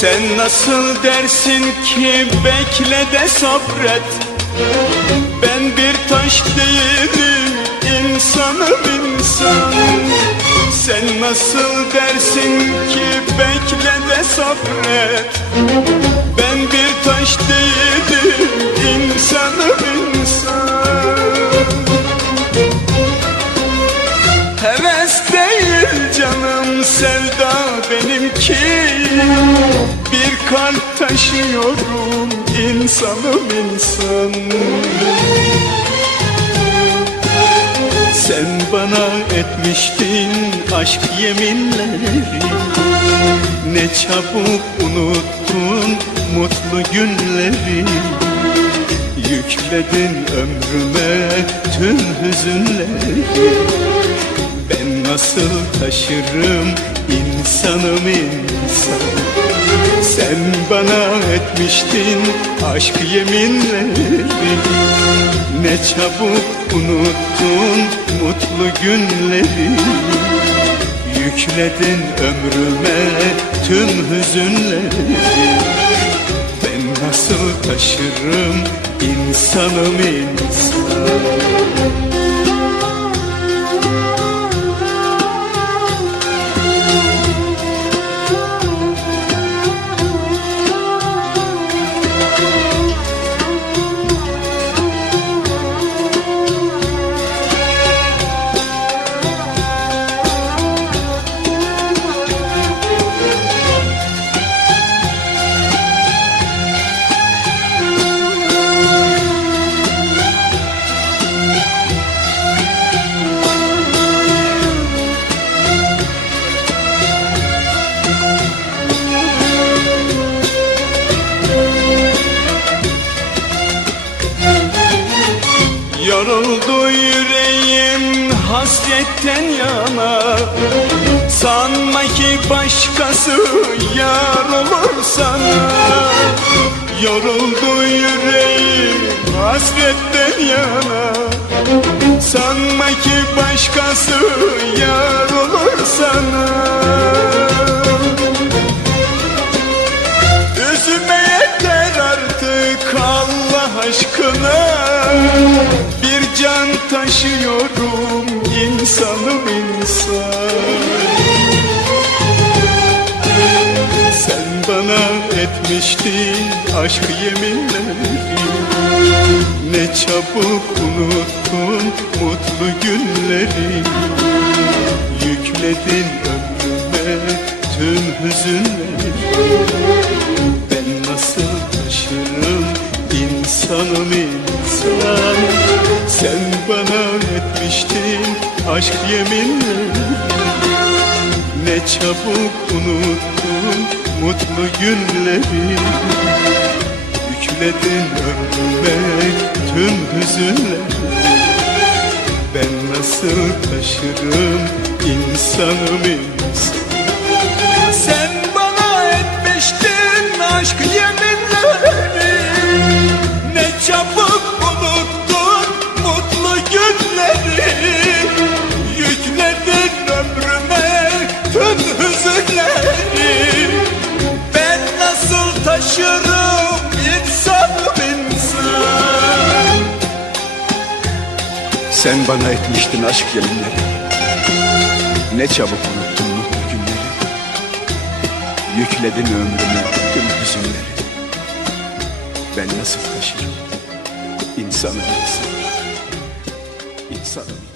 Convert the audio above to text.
Sen nasıl dersin ki bekle de sabret? Ben bir taş değilim insanım insan Sen nasıl dersin ki bekle de sabret? Ben bir taş değilim insanım insan Bir kalp taşıyorum insanım insan. Sen bana etmiştin aşk yeminleri. Ne çabuk unuttun mutlu günleri. Yükledin ömrüme tüm hüzünleri. Ben nasıl taşırım insanım insan Sen bana etmiştin aşk yeminleri. Ne çabuk unuttun mutlu günleri. Yükledin ömrüme tüm hüzünleri. Ben nasıl taşırım insanım insan Yoruldu yüreğim hasretten yana. Sanma ki başkası yar olur sana. Yoruldu yüreğim hasretten yana. Sanma ki başkası yar olur sana taşıyorum insanım insan. Sen bana etmiştin aşk yeminleri Ne çabuk unuttun mutlu günleri. Yükledin ömrüme tüm hüzünleri. Ben nasıl taşırım insanım insan? Sen bana etmiştin aşk yeminleri Ne çabuk unuttun mutlu günleri. Yükledin ömrüme tüm hüzünleri. Ben nasıl taşırım insanım insan Sen bana etmiştin aşk yeminleri. Ne çabuk unuttun mutlu günleri. Yükledin ömrüme tüm hüzünleri. Ben nasıl taşırım? İnsanım insan İnsanım